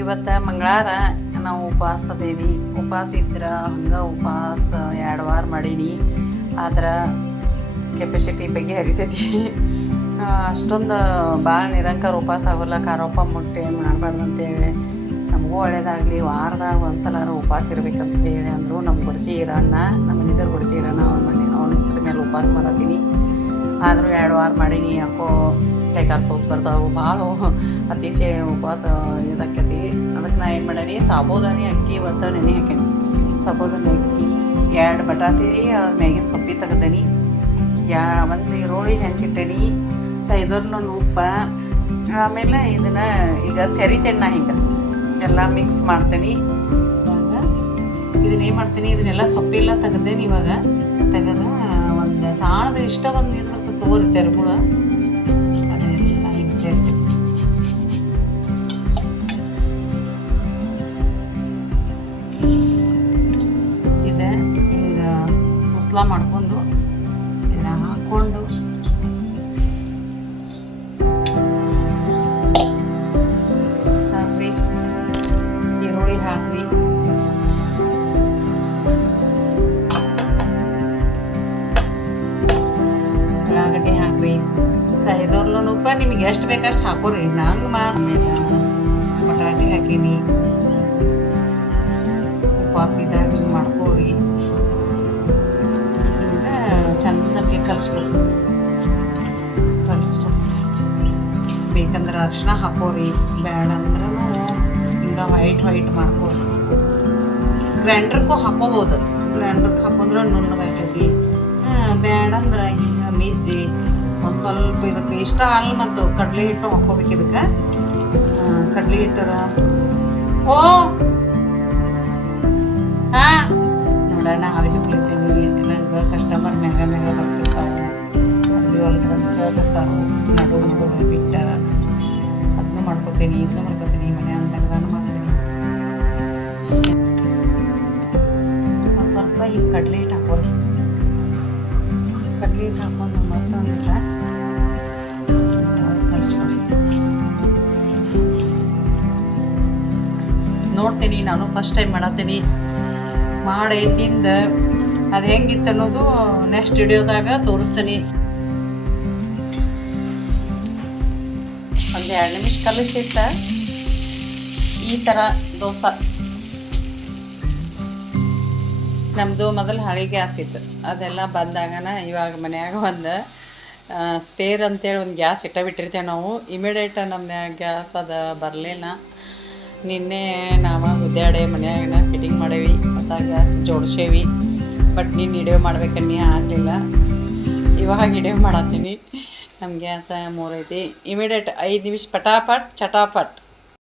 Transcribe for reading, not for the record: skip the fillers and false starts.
ಇವತ್ತು ಮಂಗಳವಾರ ನಾವು ಉಪವಾಸ ಅದೇವಿ. ಉಪವಾಸ ಇದ್ರೆ ಹಂಗೆ ಉಪವಾಸ 2 ವಾರ ಮಾಡೀನಿ. ಆದ್ರೆ ಕೆಪಾಸಿಟಿ ಬಗ್ಗೆ ಹರಿತೈತಿ. ಅಷ್ಟೊಂದು ಭಾಳ ನಿರಂಕಾರ ಉಪವಾಸ ಆಗೋಲ್ಲ. ಖಾರೋಪ ಮುಟ್ಟೆ ಮಾಡಬಾರ್ದು ಅಂತೇಳಿ ನಮಗೂ ಒಳ್ಳೇದಾಗಲಿ, ವಾರದಾಗ ಒಂದ್ಸಲ ಉಪವಾಸ ಇರ್ಬೇಕಂತ ಹೇಳಿ ಅಂದರು. ನಮ್ಮ ಗುಡ್ಜಿ ಇರಣ್ಣ, ನಮ್ಮ ಮನೆಯವ್ರು ಗುಡ್ಜಿ ಇರೋಣ, ಅವನ ಹೆಸ್ರ ಮೇಲೆ ಉಪವಾಸ ಮಾಡತ್ತೀನಿ. ಆದರೂ 2 ವಾರ ಮಾಡೀನಿ. ಯಾಕೋ ಕೈಕಾಲು ಸೌತ್ ಬರ್ತಾವೆ, ಭಾಳ ಅತಿಶಯ ಉಪವಾಸ ಇದಾಕೈತಿ. ಅದಕ್ಕೆ ನಾ ಏನು ಮಾಡೀನಿ, ಸಾಬೋದಾನಿ ಅಕ್ಕಿ ಇವತ್ತು ನೆನೆ ಹಾಕೇನಿ. ಸಾಬೋದಾನಿ ಅಕ್ಕಿ, 2 ಬಟಾಟೆ ಮ್ಯಾಗಿನ ಸೊಪ್ಪಿ ತೆಗ್ದೇನಿ, 1 ಈರುಳ್ಳಿ ಹೆಂಚಿಟ್ಟೇನಿ, ಸೈದರ್ನ ಉಪ್ಪ. ಆಮೇಲೆ ಇದನ್ನು ಈಗ ತೆರಿತೇನೆ. ನಾ ಹಿಂಗೆ ಎಲ್ಲ ಮಿಕ್ಸ್ ಮಾಡ್ತೀನಿ. ಇವಾಗ ಇದನ್ನೇನು ಮಾಡ್ತೀನಿ, ಇದನ್ನೆಲ್ಲ ಸೊಪ್ಪೆಲ್ಲ ತೆಗ್ದೇನಿ. ಇವಾಗ ತೆಗೆದು ಒಂದು ಸಾಣದ ಇಷ್ಟ ಒಂದು ಇದು ಬರ್ತದೆ ತೋರಿ ತೆರಗುಳ, ಅದನ್ನೆಲ್ಲ ಹಿಂಗೆ ತೆರಿತೀನಿ. ಇದೆ ಹಿಂಗೆ ಸುಸ್ಲಾ ಮಾಡ್ಕೊಂಡು ಎಲ್ಲ ಹಾಕ್ಕೊಂಡು ಹಾಕ್ರಿ, ಈರುಳ್ಳಿ ಹಾಕ್ರಿ, ಉಳ್ಳಾಗಡ್ಡಿ ಹಾಕ್ರಿ, ಸೈದರ್ಲು ಉಪ್ಪ ನಿಮಗೆ ಎಷ್ಟು ಬೇಕಷ್ಟು ಹಾಕೋರಿ. ನಂಗೆ ಆಮೇಲೆ ಬಟಾಟೆ ಹಾಕೀನಿ. ಉಪವಾಸ ಇದ್ದಾಗ ಹಿಂಗೆ ಮಾಡ್ಕೋರಿ. ಹಿಂಗೆ ಚೆನ್ನಾಗಿ ಕಲಿಸ್ಕೊರಿ. ಬೇಕಂದ್ರೆ ಅರಿಶಿನ ಹಾಕೋರಿ, ಬೇಡ ಅಂದ್ರೆ ಹಿಂಗೆ ವೈಟ್ ಮಾಡ್ಕೋರಿ. ಗ್ರೈಂಡ್ರಕ್ಕೂ ಹಾಕೋಬೋದು, ಗ್ರೈಂಡ್ರಕ್ಕೆ ಹಾಕೊಂಡ್ರೆ ನುಣ್ಣಗಾಗ್ತೈತಿ. ಬೇಡ ಅಂದ್ರೆ ಹಿಂಗೆ ಮಿಜ್ಜಿ ಒಂದು ಸ್ವಲ್ಪ ಇದಕ್ಕೆ ಇಷ್ಟ ಹಾಲು ಮತ್ತು ಕಡಲೆ ಹಿಟ್ಟು ಹಾಕೋಬೇಕು. ಇದಕ್ಕೆ ಕಡಲೆ ಹಿಟ್ಟರ ಓ ಹಾಂ ನೋಡೋಣ. ಅರ್ಬಿ ಹೊಲಿತೀನಿ, ನಂಗೆ ಕಸ್ಟಮರ್ ಮ್ಯಾಗ ಬರ್ತಿರ್ತಾವೆ, ಅರ್ಬಿ ಹೊಲಿದ್ರೆ ಬರ್ತಾವೆ, ನಡು ಬಿಟ್ಟ ಅದನ್ನು ಮಾಡ್ಕೊತೀನಿ, ಇದನ್ನು ಮಾಡ್ಕೊತೀನಿ, ಮನೆ ಅಂತಂಗಾನು ಮಾಡ್ತೀನಿ. ಸ್ವಲ್ಪ ಹಿಂಗೆ ಕಡಲೆ ಹಿಟ್ಟು ಹಾಕೋರಿ. ಕಡ್ಲಿ ಹಿಟ್ಟು ಹಾಕೊಂಡು ಮತ್ತೊಂದು ಕಲಿಸ್ಕೊಡಿ. ನೋಡ್ತೀನಿ, ನಾನು ಫಸ್ಟ್ ಟೈಮ್ ಮಾಡತ್ತೀನಿ. ಮಾಡಿ ತಿಂದು ಅದು ಹೆಂಗಿತ್ತು ಅನ್ನೋದು ನೆಕ್ಸ್ಟ್ ವಿಡಿಯೋದಾಗ ತೋರಿಸ್ತೀನಿ. ಒಂದು 2 ನಿಮಿಷ ಕಲಿಸಿತ್ತ ಈ ಥರ ದೋಸೆ. ನಮ್ಮದು ಮೊದಲು ಹಳೆ ಗ್ಯಾಸ್ ಇತ್ತು, ಅದೆಲ್ಲ ಬಂದಾಗನ ಇವಾಗ ಮನ್ಯಾಗ ಒಂದು ಸ್ಪೇರ್ ಅಂತೇಳಿ ಒಂದು ಗ್ಯಾಸ್ ಇಟ್ಟಬಿಟ್ಟಿರ್ತೇವೆ ನಾವು. ಇಮಿಡಿಯೇಟ್ ನಮ್ಮ ಗ್ಯಾಸ್ ಅದು ಬರಲಿಲ್ಲ. ನಿನ್ನೆ ನಾವು ಗುದ್ದಾಡೆ ಮನ್ಯಾಗ ಫಿಟ್ಟಿಂಗ್ ಮಾಡೇವಿ, ಹೊಸ ಗ್ಯಾಸ್ ಜೋಡಿಸೇವಿ. ಬಟ್ ನೀನು ವಿಡಿಯೋ ಮಾಡ್ಬೇಕನ್ನಿ ಆಗಲಿಲ್ಲ. ಇವಾಗ ವಿಡಿಯೋ ಮಾಡತ್ತೀನಿ. ನಮ್ಮ ಗ್ಯಾಸ್ 3 ಐತಿ. ಇಮಿಡಿಯೇಟ್ 5 ನಿಮಿಷ ಪಟಾಪಟ್ ಚಟಾಪಟ್